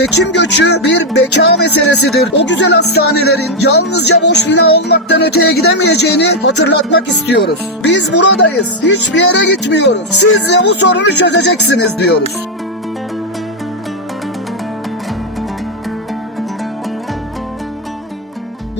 Hekim göçü bir beka meselesidir. O güzel hastanelerin yalnızca boş bina olmaktan öteye gidemeyeceğini hatırlatmak istiyoruz. Biz buradayız. Hiçbir yere gitmiyoruz. Siz de bu sorunu çözeceksiniz diyoruz.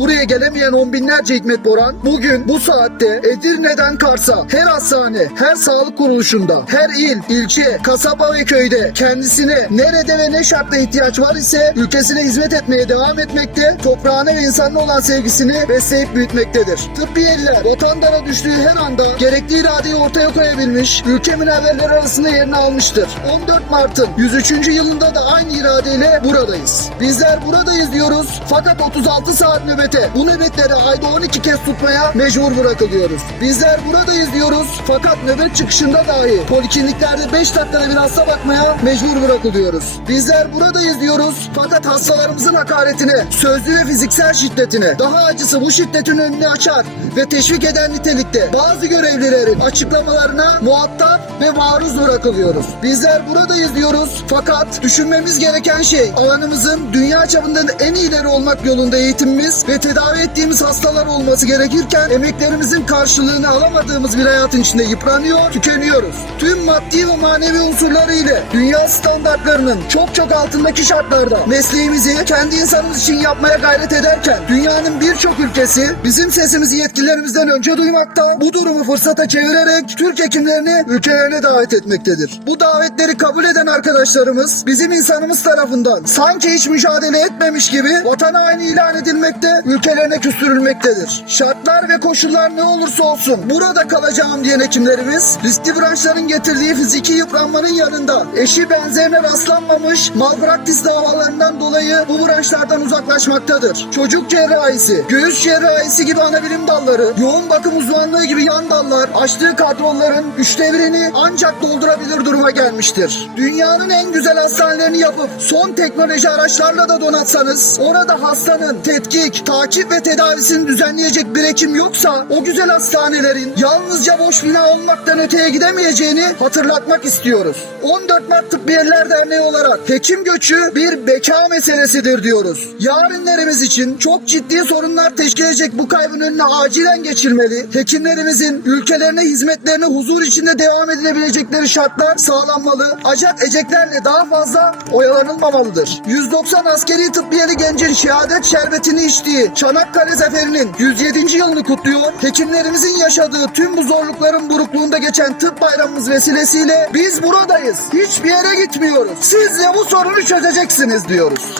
Buraya gelemeyen on binlerce Hikmet Boran bugün bu saatte Edirne'den Kars'a her hastane, her sağlık kuruluşunda, her il, ilçe, kasaba ve köyde kendisine nerede ve ne şartta ihtiyaç var ise ülkesine hizmet etmeye devam etmekte, toprağına ve insanına olan sevgisini besleyip büyütmektedir. Tıbbiyeliler vatandara düştüğü her anda gerekli iradeyi ortaya koyabilmiş, ülke münevverleri arasında yerini almıştır. 14 Mart'ın 103. yılında da aynı iradeyle buradayız. Bizler buradayız diyoruz fakat 36 saat nöbete, bu nöbetleri ayda 12 kez tutmaya mecbur bırakılıyoruz. Bizler buradayız diyoruz fakat nöbet çıkışında dahi polikliniklerde 5 dakikada bir hasta bakmaya mecbur bırakılıyoruz. Bizler buradayız diyoruz fakat hastalarımızın hakaretine, sözlü ve fiziksel şiddetine, daha acısı bu şiddetin önünü açar ve teşvik eden nitelikte bazı görevlilerin açıklamalarına muhatap ve maruz bırakılıyoruz. Bizler buradayız diyoruz fakat düşünmemiz gereken şey alanımızın dünya çapında en iyileri olmak yolunda eğitimimiz ve tedavi ettiğimiz hastalar olması gerekirken emeklerimizin karşılığını alamadığımız bir hayatın içinde yıpranıyor, tükeniyoruz. Tüm maddi ve manevi unsurları ile dünya standartlarının çok çok altındaki şartlarda mesleğimizi kendi insanımız için yapmaya gayret ederken dünyanın birçok ülkesi bizim sesimizi yetkililerimizden önce duymakta, bu durumu fırsata çevirerek Türk hekimlerini ülkelerine davet etmektedir. Bu davetleri kabul eden arkadaşlarımız bizim insanımız tarafından sanki hiç mücadele etmemiş gibi vatan haini ilan edilmekte, ülkelerine küstürülmektedir. Şartlar ve koşullar ne olursa olsun burada kalacağım diyen hekimlerimiz riskli branşların getirdiği fiziki yıpranmanın yanında eşi benzerine rastlanmamış malpraktis davalarından dolayı bu branşlardan uzaklaşmaktadır. Çocuk cerrahisi, göğüs cerrahisi gibi ana bilim dalları, yoğun bakım uzmanlığı gibi yan dallar açtığı kadroların üçte birini ancak doldurabilir duruma gelmiştir. Dünyanın en güzel hastanelerini yapıp son teknoloji araçlarla da donatsanız orada hastanın tetkik, takip ve tedavisini düzenleyecek bir hekim yoksa o güzel hastanelerin yalnızca boş bina olmaktan öteye gidemeyeceğini hatırlatmak istiyoruz. 14 Mart Tıbbiyeler Derneği olarak hekim göçü bir beka meselesidir diyoruz. Yarınlarımız için çok ciddi sorunlar teşkil edecek bu kaybın önüne acilen geçilmeli. Hekimlerimizin ülkelerine hizmetlerine huzur içinde devam edilebilecekleri şartlar sağlanmalı. Acak eceklerle daha fazla oyalanılmamalıdır. 190 askeri tıbbiyeli gencin şehadet şerbetini içtiği Çanakkale Zaferi'nin 107. yılını kutluyor. Hekimlerimizin yaşadığı tüm bu zorlukların burukluğunda geçen tıp bayramımız vesilesiyle biz buradayız. Hiçbir yere gitmiyoruz. Siz de bu sorunu çözeceksiniz diyoruz.